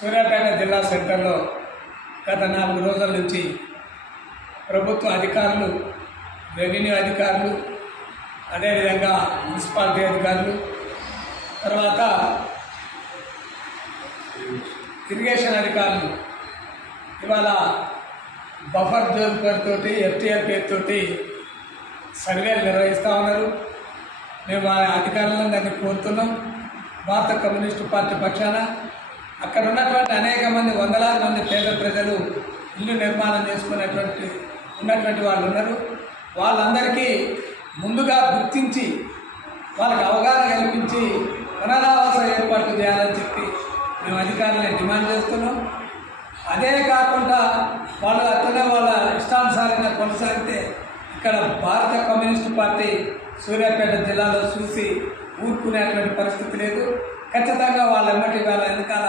సూర్యాపేట జిల్లా సెంటర్లో గత 4 రోజుల నుంచి ప్రభుత్వ అధికారులు, రెవెన్యూ అధికారులు, అదేవిధంగా మున్సిపాలిటీ అధికారులు, తర్వాత ఇరిగేషన్ అధికారులు ఇవాళ బఫర్ జోన్ పేరుతోటి, ఎఫ్టీఆర్ పేరుతోటి సర్వేలు నిర్వహిస్తూ ఉన్నారు. మేము ఆ అధికారులను దాన్ని కోరుతున్నాం. భారత కమ్యూనిస్టు పార్టీ పక్షాన అక్కడ ఉన్నటువంటి అనేక మంది, వందలాది మంది పేద ప్రజలు ఇల్లు నిర్మాణం ఉన్నటువంటి వాళ్ళు ఉన్నారు. వాళ్ళందరికీ ముందుగా గుర్తించి వాళ్ళకి అవగాహన కల్పించి పునరావాస ఏర్పాటు చేయాలని చెప్పి మేము అధికారులను డిమాండ్ చేస్తున్నాం. అదే కాకుండా వాళ్ళు అట్లనే వాళ్ళ ఇష్టానుసారంగా కొనసాగితే ఇక్కడ భారత కమ్యూనిస్టు పార్టీ సూర్యాపేట జిల్లాలో చూసి ఊరుకునేటువంటి పరిస్థితి లేదు. ఖచ్చితంగా వాళ్ళ వెనకాల